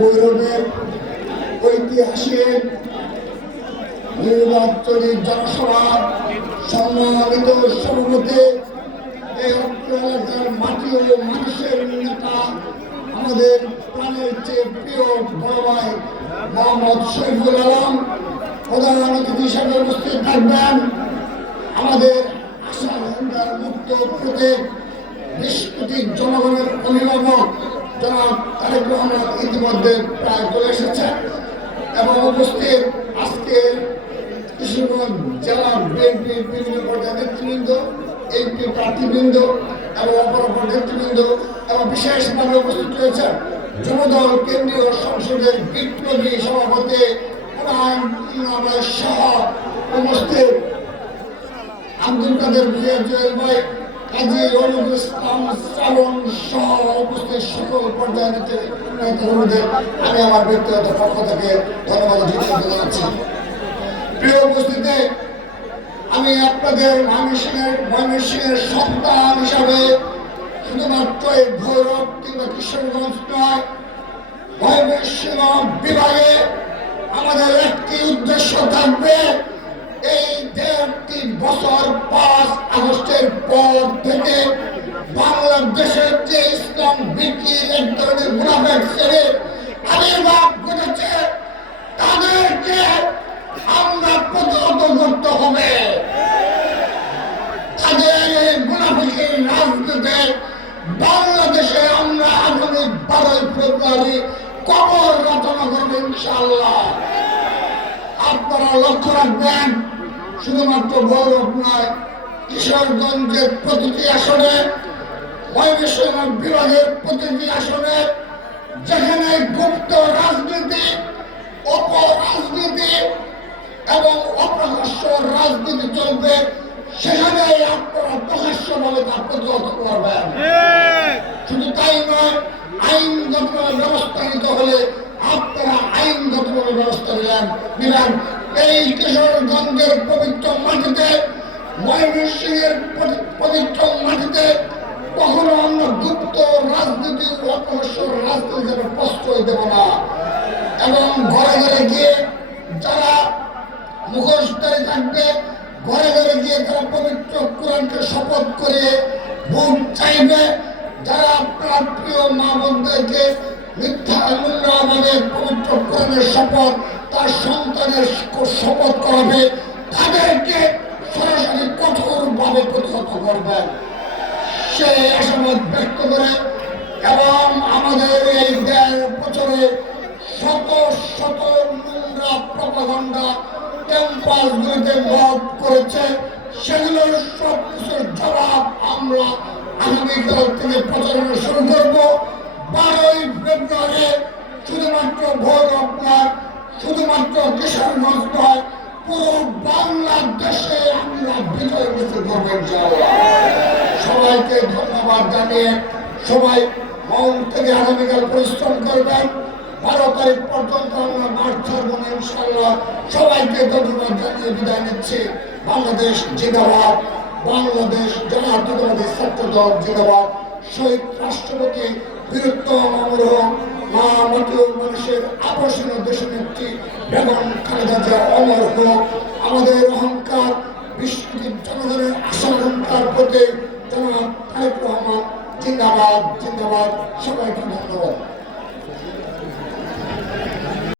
ভৈরবের ঐতিহাসিক নির্বাচনী জনসভা সম্মানিত সভাপতি, এই অত্র এলাকার মাটি ও মানুষের নেতা, আমাদের প্রাণের চেয়ে প্রিয় বড় ভাই মোহাম্মদ শহীদুল আলম প্রধান অতিথি হিসেবে উপস্থিত থাকবেন। আমাদের আশা আকাঙ্ক্ষার মুক্ত প্রতীক ২০ কোটি জনগণের অভিভাবক জনাব তারেক রহমান ইতিমধ্যে প্রায় চলে এসেছেন এবং উপস্থিত আজকের কিশোরগঞ্জ জেলা বিএনপির বিভিন্ন পর্যায়ের নেতৃবৃন্দ, এমপি প্রার্থীবৃন্দ এবং অপর নেতৃবৃন্দ এবং বিশেষভাবে উপস্থিত রয়েছেন যুবদল কেন্দ্রীয় সংসদের বিপ্লবী সভাপতি সহ উপস্থিত আব্দুল কাদের ভূঁইয়া জুয়েল ভাই, কাজী রবিউল ইসলাম শ্রাবণ সহ উপস্থিত সকল পর্যায়ের নেতৃবৃন্দদের আমি আমার ব্যক্তিগত পক্ষ থেকে ধন্যবাদ জানাচ্ছি। প্রিয় উপস্থিতি, আমি আপনাদের ময়মনসিংহের সন্তান হিসাবে শুধুমাত্র এই ভৈরব কিংবা কিশোরগঞ্জ নয়, ময়মনসিংহ বিভাগে আমাদের একটি উদ্দেশ্য থাকবে। এই ১.৫ বছর ৫ আগস্টের পর থেকে বাংলাদেশের যে ইসলাম বিক্রির এক ধরনের মুনাফেক ছেড়ে আবির্ভাব ঘটেছে, তাদেরকে আমরা প্রতিহত করতে হবে। তাদের এই মুনাফিকের রাজনীতিতে বাংলাদেশে আমরা আগামী ১২ ফেব্রুয়ারি কবর রচনা করবো ইনশাআল্লাহ। আপনারা লক্ষ্য রাখবেন, শুধুমাত্র ভৈরব নয়, কিশোরগঞ্জের প্রতিটি আসনে, ময়মনসিংহ বিভাগের প্রতিটি আসনে যেখানে গুপ্ত রাজনীতি, অপরাজনীতি এবং অপ্রকাশ্য রাজনীতি চলবে, সেখানে আপনারা প্রকাশ্যভাবে তা প্রতিহত করবেন। শুধু তাই নয়, আইনগতভাবে ব্যবস্থা নিতে হলে আপনারা আইনগতভাবে ব্যবস্থা নিলেন। এই কিশোরগঞ্জের পবিত্র মাটিতে, ময়মনসিংহের পবিত্র মাটিতে কখনো আমরা গুপ্ত রাজনীতি, অপরস্য রাজনীতি যেন প্রশ্রয় দেব না এবং ঘরে ঘরে গিয়ে যারা মুখোশধারী থাকবে, ঘরে ঘরে গিয়ে তারা পবিত্র কোরআনকে শপথ করে ভোট চাইবে, যারা আপনার প্রিয় মা বোনদেরকে মিথ্যা নোংরাভাবে পবিত্র কোরআনের শপথ তার সন্তানের শপথ করাবে, তাদেরকে সরাসরি কঠোরভাবে প্রতিহত করবেন সে আশাবাদ ব্যক্ত করে এবং আমাদের এই ১.৫ বছরে শত শত নোংরা প্রপাগান্ডা ক্যাম্পাসগুলিতে মত করেছে, সেগুলোর সব কিছুর জবাব আমরা আগামীকাল থেকে প্রচারণা শুরু করব। ১২ ফেব্রুয়ারি শুধুমাত্র ভৈরব নয়, শুধুমাত্র কিশোরগঞ্জ নয়, পুরো বাংলাদেশে আমরা বিজয় মিছিল করব ইনশাআল্লাহ। সবাইকে ধন্যবাদ জানিয়ে সবাই মন থেকে আগামীকাল পরিশ্রম করবেন। ১২ তারিখ পর্যন্ত আমরা মাঠ ছাড়ব না ইনশাআল্লাহ। সবাইকে ধন্যবাদ জানিয়ে বিদায় নিচ্ছি। বাংলাদেশ জিন্দাবাদ, বাংলাদেশ জাতীয়তাবাদী ছাত্র দল জিন্দাবাদ। শহীদ রাষ্ট্রপতি বীরত্তম অমর মা মাটি ও মানুষের আকর্ষণীয় দেশনেত্রী বেগম খালেদা জিয়া অমর হোক। আমাদের অহংকার, বিশ্বজিৎ জনগণের আশা আকাঙ্ক্ষার প্রতি জনাব তারেক রহমান জিন্দাবাদ, জিন্দাবাদ। সবাইকে ধন্যবাদ।